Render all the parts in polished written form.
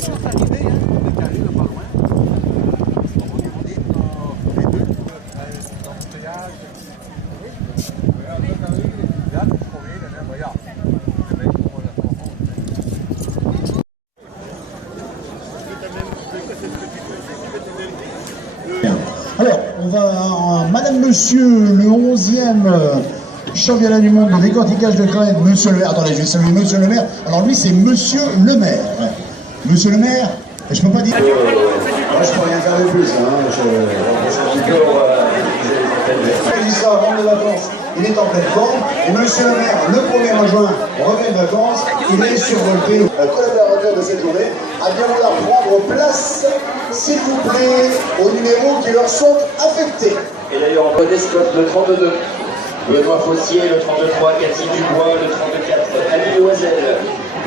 juste arrivé, hein. On est arrivé pas loin. On est les deux dans le péage. Alors, on va, Madame, Monsieur, le 11e championnat du monde de décortiquage de crevettes, Monsieur le maire. Attendez, je vais saluer Monsieur le maire. Alors lui, c'est Monsieur le maire. Monsieur le maire, je peux pas dire. Moi, je peux rien faire de plus. Il sera avant les vacances. Il est en pleine forme. Et Monsieur le maire, le 1er juin, revient de vacances. Il est survolté. Collaborateur de cette journée, à bien vouloir prendre place, s'il vous plaît, aux numéros qui leur sont affectés. Et d'ailleurs, on connaît Scott, le 32, Benoît Fossier, le 33, Cathy Dubois, le 34, Annie Loisel,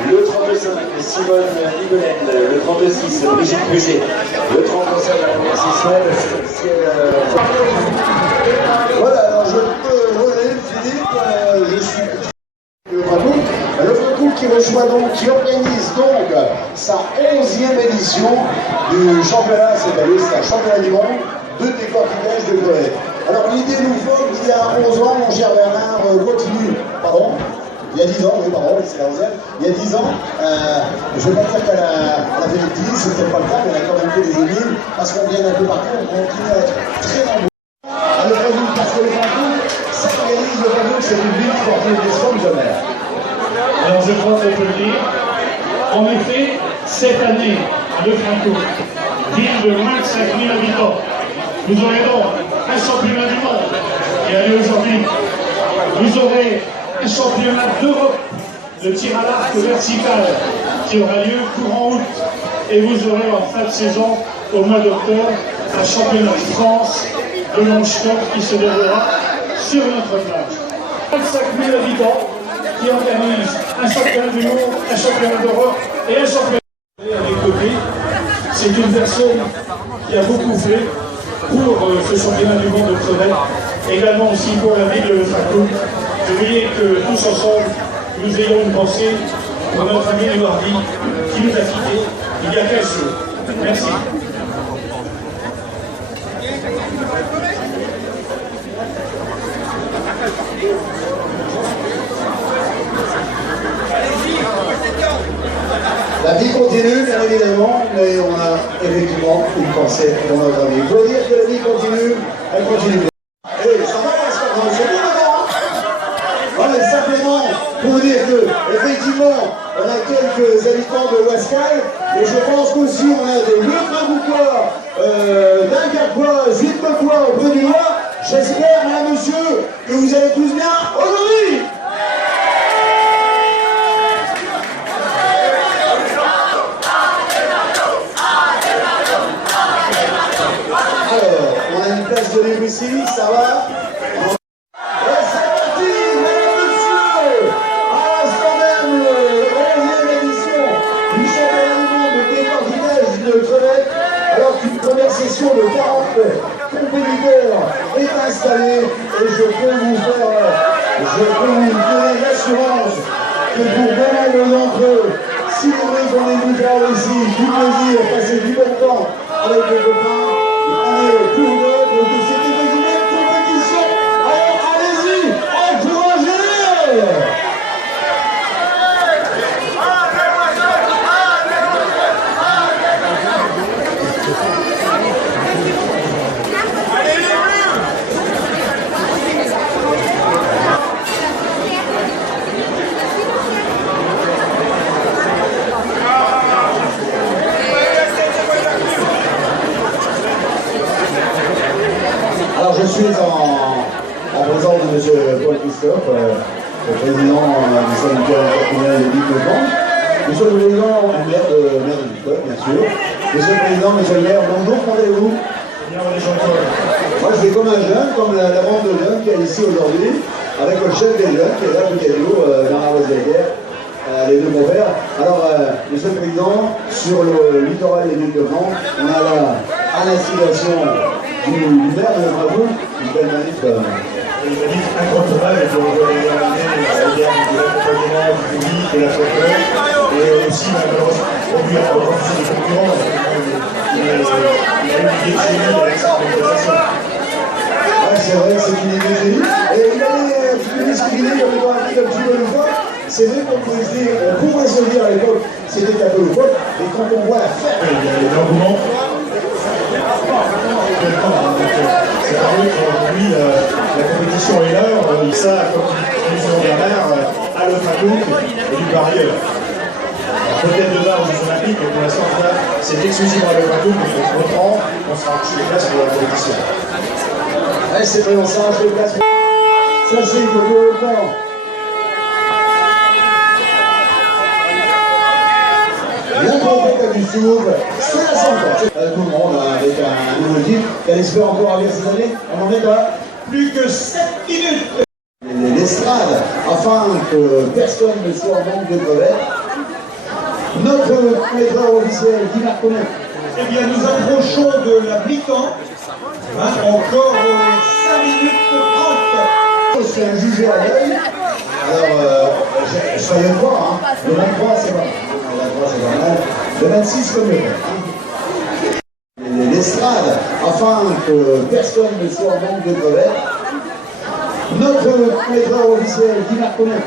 le 35, Simone Nibelaine, le 36, Brigitte Puget, le 37, Voilà, alors je peux relayer Philippe, je suis le Francouk qui reçoit donc, qui organise donc sa 11e édition du championnat, cette année c'est un championnat du monde de décortiquage de crevettes. Alors l'idée nous faut qu'il y a 11 ans, mon cher Bernard continue, pardon, il y a 10 ans, oui pardon, c'est la 11e, il y a 10 ans, je ne vais pas dire qu'elle a fait des petits, c'est peut-être pas le cas, mais elle a quand même fait des énigmes, parce qu'on vient un peu partout, on continue à être très nombreux. À le Francouk, parce que le Francouk s'organise, le Francouk c'est une ville sportive des sommes de mer. Alors je crois qu'on peut le dire. En effet, cette année, le Francouk, ville de moins de 5000 habitants, vous aurez donc un championnat du monde qui a lieu aujourd'hui. Vous aurez un championnat d'Europe de tir à l'arc vertical qui aura lieu courant août. Et vous aurez en fin de saison, au mois d'octobre, un championnat de France de longe-stop qui se déroulera sur notre plage. 25 000 habitants qui organise un championnat du monde, un championnat d'Europe et un championnat avec Copé. C'est une personne qui a beaucoup fait pour ce championnat du monde de crevettes, également aussi pour la ville de Francouk. Je voulais que tous ensemble, nous ayons une pensée pour notre ami Eduardi qui nous a quittés il y a 15 jours. Merci. La vie continue, bien évidemment, mais on a effectivement une pensée pour notre ami. Il faut dire que la vie continue, elle continue. Et ça va, c'est bon maintenant. Non, mais simplement pour dire que, effectivement, on a quelques habitants de Wascal, et je pense qu'aussi on a des Lefrancoucois, Dunkerquois, Zipmecois au Brunois. J'espère, madame, monsieur, que vous allez tous bien aujourd'hui. De libre ici, ça va? Et c'est parti, mesdames et messieurs! À l'instant même, 11e édition du championnat du monde de décortiquage de crevettes, alors qu'une première session de 40 compétiteurs est installée, et je peux vous donner l'assurance que pour bon nombre d'entre eux, si vous voulez qu'on est venu faire ici du plaisir, passer du bon temps avec les copains, allez, pour d'autres, que c'était des journées de compétition. Alors allez-y, encouragez-les. Alors je suis en présence de M. Paul Christophe, le président du syndicat intercommunal de Vic-le-Camp. Monsieur le président, maire de Vic-le-Camp, bien sûr. Monsieur le président, monsieur le maire, bonjour, comment allez-vous? Moi je vais comme un jeune, comme la bande de jeunes qui est ici aujourd'hui, avec le chef des jeunes qui est là, côté de nous, Bernard Weisberger, les deux beaux-pères. Alors, monsieur le président, sur le littoral des Vic-le-Camp, on a là, à l'instigation du maire de Bravo, une belle manif. Une manif incontournable, et donc on va regarder la guerre du accompagnement du public et la chauffeur. Et aussi, malheureusement, on lui a refusé des concurrents. Il a une idée de génie avec sa organisation. Ouais, c'est vrai, c'est une idée de génie. Et il avait discriminé comme il a dit un petit peu le fois. C'est vrai qu'on pourrait se dire à l'époque, c'était un peu le fois, mais quand on voit la fête. Il y a l'engouement. C'est pareil qu'aujourd'hui, la compétition est là. Ça, comme disait Bernard, à le Fadouk et du parieur. Peut-être demain aux Jeux Olympiques, mais pour l'instant, c'est exclusivement à le Fadouk, donc on comprend, on sera arraché les places pour la compétition. Ouais, c'est vrai, on s'arrache les places. Sachez que pour le temps, la compétition du Souvre, c'est la santé. Tout le monde, avec un nouveau titre, qu'elle espère encore arriver cette année, on en est à plus que 7 minutes. L'estrade, afin que personne ne soit en manque de brevets. Notre maîtreur officiel, Guy Marconnet. Eh bien, nous approchons de la mi-temps. Encore 5 minutes 30. C'est un jugé à l'œil. Alors, soyez croire, hein. Le 23, c'est pas mal. Le 23, c'est pas mal. Le 26, comme le l'estrade, afin que personne ne soit en manque de brevets. Notre maîtreur officiel, Guy Marconnet.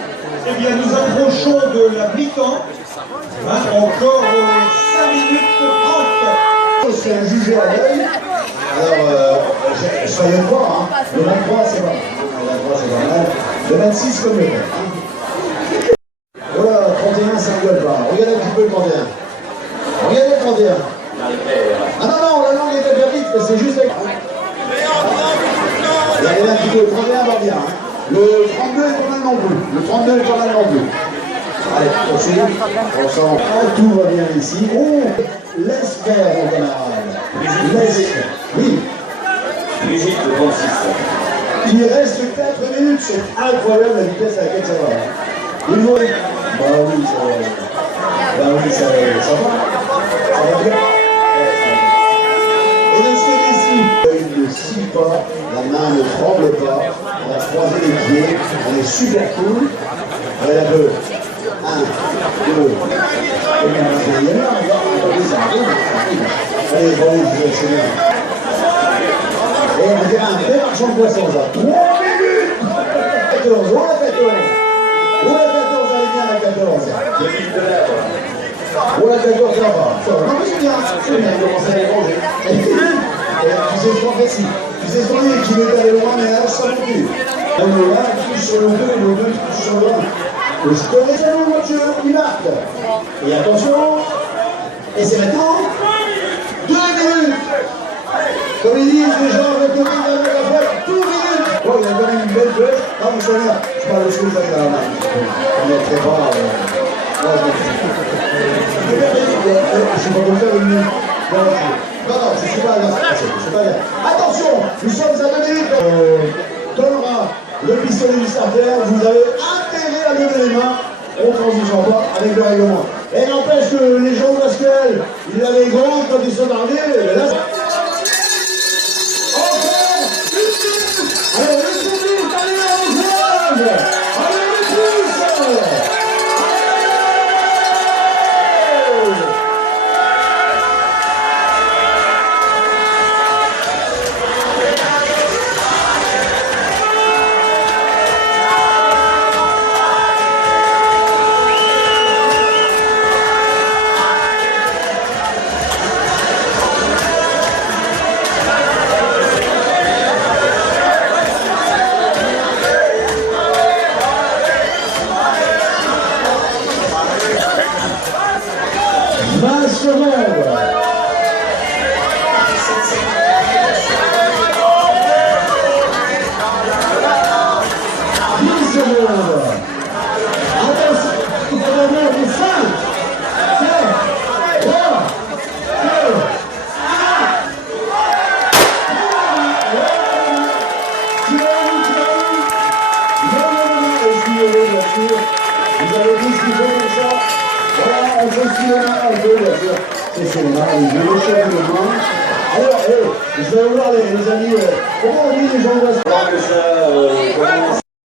Eh bien, nous approchons de la mi-temps. Encore 5 minutes 30. C'est un jugé à l'œil. Alors, soyez croire, hein. Le 23, c'est pas mal. Le 23, c'est pas mal. Le 26, comme le voilà, 31, ça ne gueule pas. Regardez un petit peu le 31. Regardez le 31. Ah non, non, la langue est interdite, mais c'est juste avec... Regardez un petit peu, le 31 va bien. Hein. Le 32 est pas mal non plus. Le 32 est pas mal non plus. Allez, poursuivez. On sent. Tout va bien ici. Oh, l'espère, mon camarade. L'espère. Oui. Brigitte, le 26. Il reste 4 minutes. C'est incroyable la vitesse à laquelle ça va. Il va. Bah oui, ça va. Bah oui, ça va. Ça va? Ça va bien? Et de celui-ci, il ne scie pas, la main ne tremble pas, on a croisé les pieds, on est super cool. Allez, un peu. 1, 2, il y en a, regardez, ça arrive. Allez, bon, c'est bien. Et on dirait un vrai marchand de poissons, ça. 3 minutes 14, on l'a 14. On l'a 14, allez bien la 14. On l'a 14, ça va. Non, mais c'est bien, commencer à les manger. Tu sais ce qu'on fait ici. Tu sais ce qu'on dit, qui veut aller loin, mais là, ça non plus. On est là, touche sur le 2, le 2 touche sur le 1. Je connais ça, mon voiture, il marque. Et attention, et c'est maintenant 2 minutes. Comme ils disent les gens avec le rythme de la fête, 2 minutes. Bon, il y a quand même une belle flèche. Ah, vous savez, je parle de ce que vous avez dans la main. On est très bas. Je suis pas pour faire une minute. Non, c'est pas grave. C'est pas grave. Attention, nous sommes à 2 minutes. Donnera le pistolet du starter. Vous avez intérêt à lever les mains. On ne transige pas avec le règlement. Et n'empêche que les gens de Pascal, ils avaient grand quand ils sont arrivés. Là, alors, le public, allez, on joue. Allez, le pouce. Vous avez dit ce qu'il faut comme ça. Voilà, on fait cinéma un peu, bien sûr. C'est cinéma, je vais lécher le main. Alors, je vais voir les amis, comment on dit les gens voient ça?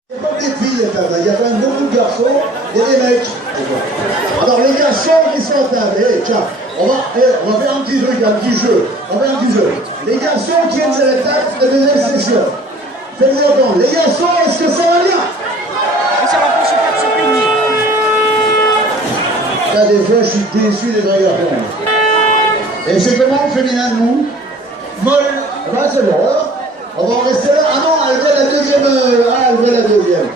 C'est pas que des filles, il y a quand même beaucoup de garçons, il y a des mecs. Alors les garçons qui sont à table, tiens, on va faire un petit truc, un petit jeu. On va faire un petit jeu. Les garçons qui viennent à la table de deuxième session. Faites-vous entendre. Les garçons, est-ce que ça va bien? Là, des fois, je suis déçu des vrais garçons. Et c'est comment le féminin de nous? Molle. Ben, c'est bon, alors. On va en rester là. Ah non, elle veut la deuxième. Elle veut la deuxième.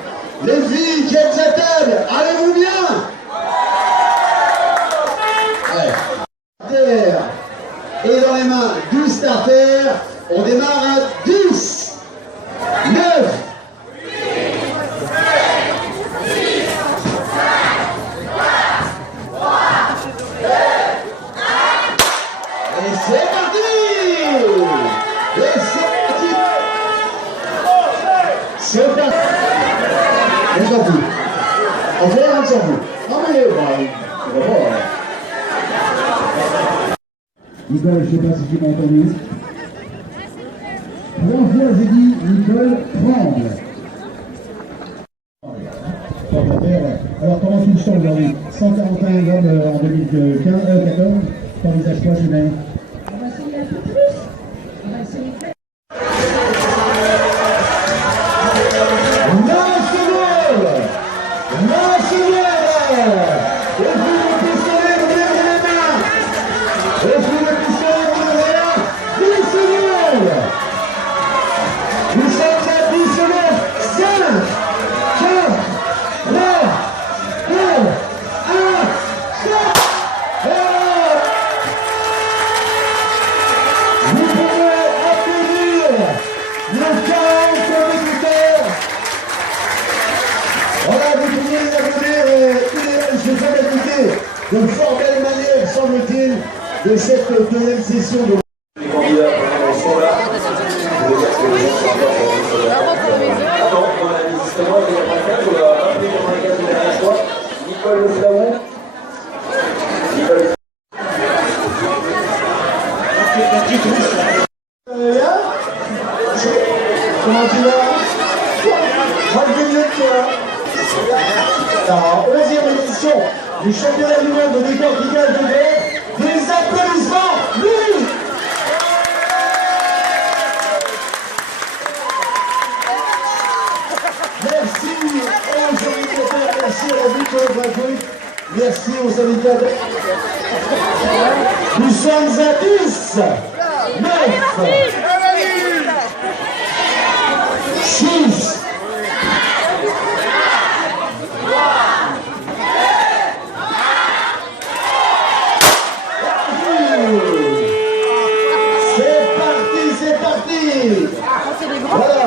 Les filles qui êtes à table, allez-vous bien? Ouais. Et dans les mains du starter, on démarre à 10, 9, 8, 6, 5, 4, 3, 2, 1. Et c'est parti! Et c'est parti! C'est parti! On s'en fout. On fait un s'en fout. Non mais, on va pas. Nicole, je ne sais pas si tu m'as entendu. 3 fois j'ai dit Nicole tremble. Alors comment tu le sens aujourd'hui? 141 grammes en 2014. T'envisages quoi, Julien? On va essayer un peu plus. On va essayer de faire. 9 secondes. 9 secondes. Et puis le pistolet, vous levez les mains. Et puis le pistolet, vous levez là. 10 secondes. Nous sommes à 10 secondes. 5, 4, 3, 2, 1, stop. Vous pouvez applaudir nos 40 compétiteurs. Voilà, vous pouvez les applaudir. Je vais faire écouter de fort belle manière, semble-t-il, de cette deuxième session de... Les candidats sont là. Je veux dire que les gens sont encore Ah non, on a mis justement les 95, on a rappelé 95 de la dernière fois. Nicole Le Flamand. Nicole Comment tu vas? Tranquille minutes, toi. Alors, 11e édition du championnat du monde de décortiquage de verre. Des applaudissements, lui! Merci aux organisateurs, merci à la lutte olympique, merci aux syndicats. Nous sommes à 10, 9, 6, c'est parti! Voilà!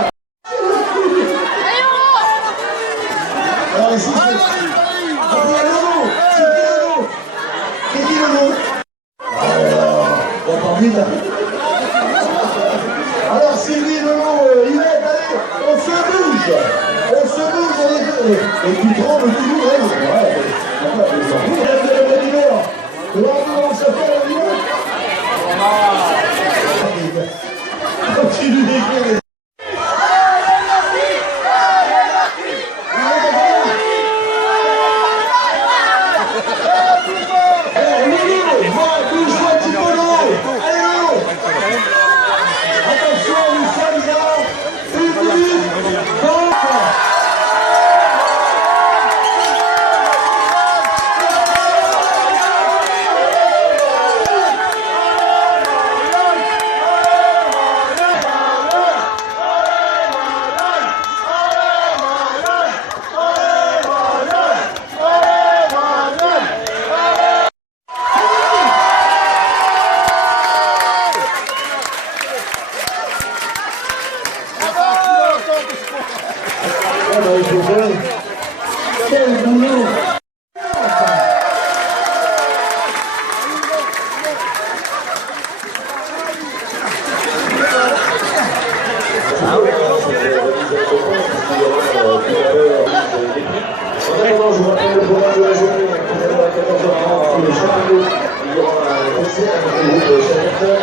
Alors ici, c'est... Qui dit le nom? Bon, parmi là. Alors Sylvie Leloup, Yvette, allez, on se bouge, on est... Et tu trembles toujours, hein? Ouais, on se fait la vidéo. Continue d'écrire. Quel boulot! Vraiment, je vous rappelle le programme de la journée. Tout à l'heure à 14h30, le championnat. Il y aura un concert avec le groupe Chatterton.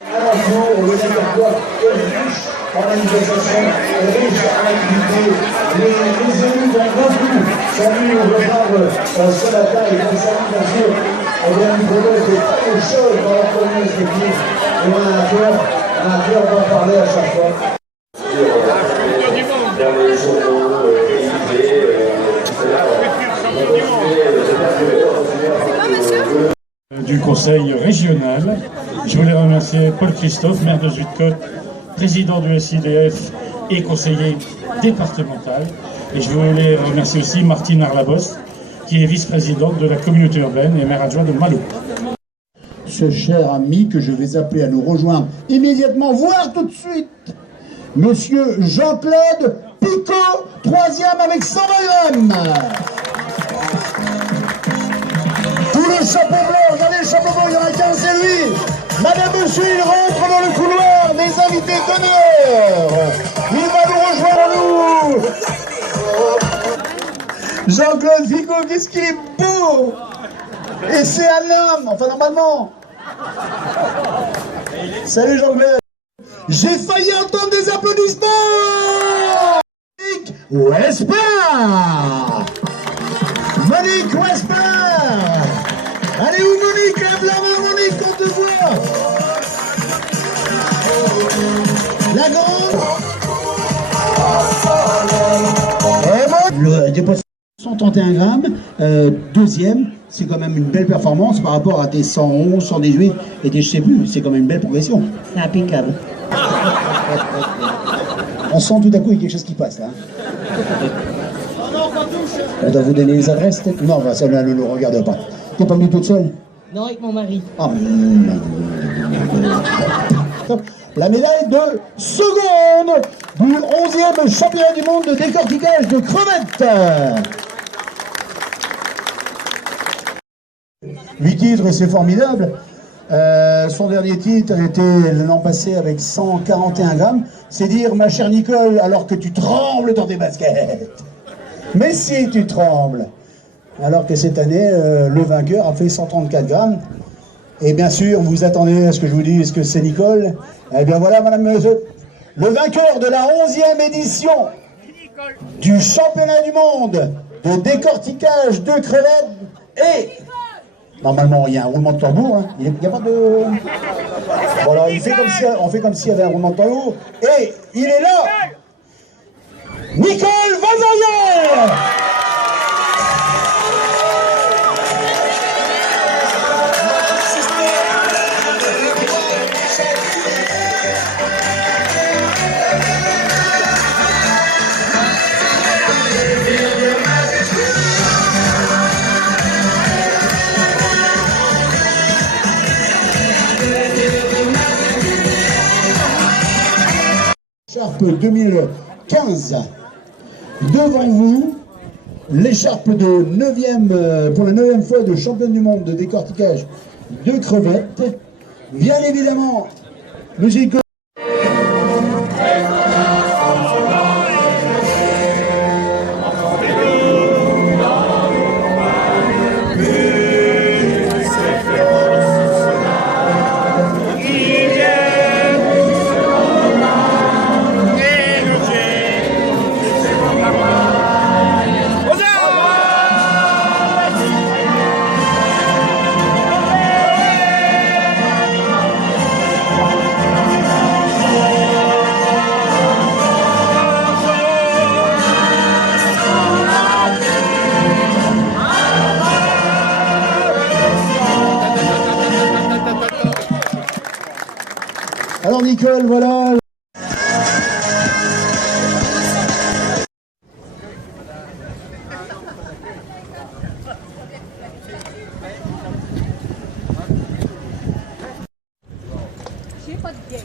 À l'info, on veut savoir quoi? Riche en manifestation, riche en activité, les élus vont beaucoup. Salut, on va voir ce matin, et comme ça, bien sûr, on vient nous donner des très choses dans la commune technique. Et on a un cœur d'en parler à chaque fois. Dans les journaux, Du conseil régional. Je voulais remercier Paul Christophe, maire de Zuidcote, président du SIDF et conseiller départemental. Et je voulais remercier aussi Martine Arlabos, qui est vice-présidente de la communauté urbaine et maire adjoint de Malo. Ce cher ami que je vais appeler à nous rejoindre immédiatement, voire tout de suite, Monsieur Jean-Claude Picot, 3e avec 120 grammes. Tout le chapeau blanc, regardez le chapeau blanc, il y en a 15, c'est lui. Madame, monsieur, il rentre dans le couloir des invités d'honneur. Il va nous rejoindre, nous. Jean-Claude Picot, qu'est-ce qu'il est beau. Et c'est un homme, enfin normalement. Salut Jean-Claude. J'ai failli entendre des applaudissements. Monique Wesper. Monique Wesper. Allez où Monique? Lève la main Monique, on te voit. La grande. Le dépôt 131 grammes, deuxième, c'est quand même une belle performance par rapport à tes 111, 118 et tes je sais plus, c'est quand même une belle progression. C'est impeccable. On sent tout à coup il y a quelque chose qui passe là. On doit vous donner les adresses peut-être? Non, bah, celle-là ne nous regarde pas. T'es pas venue toute seule? Non, avec mon mari. Ah, la médaille de seconde du 11e championnat du monde de décortiquage de crevettes. 8 titres, c'est formidable. Son dernier titre était l'an passé avec 141 grammes. C'est dire, ma chère Nicole, alors que tu trembles dans tes baskets. Mais si tu trembles. Alors que cette année, le vainqueur a fait 134 grammes. Et bien sûr, vous attendez à ce que je vous dise que c'est Nicole. Eh bien voilà, madame, monsieur, le vainqueur de la 11e édition du championnat du monde de décortiquage de crevettes est... Normalement, il y a un roulement de tambour, hein. Il n'y a pas de... Bon alors, on fait comme s'il y avait un roulement de tambour. Et il est là, Nicole Vazaille. L'écharpe 2015, devant vous, l'écharpe de 9e, pour la 9e fois de championne du monde de décortiquage de crevettes. Bien évidemment, monsieur Alors Nicole, voilà. J'ai pas de game.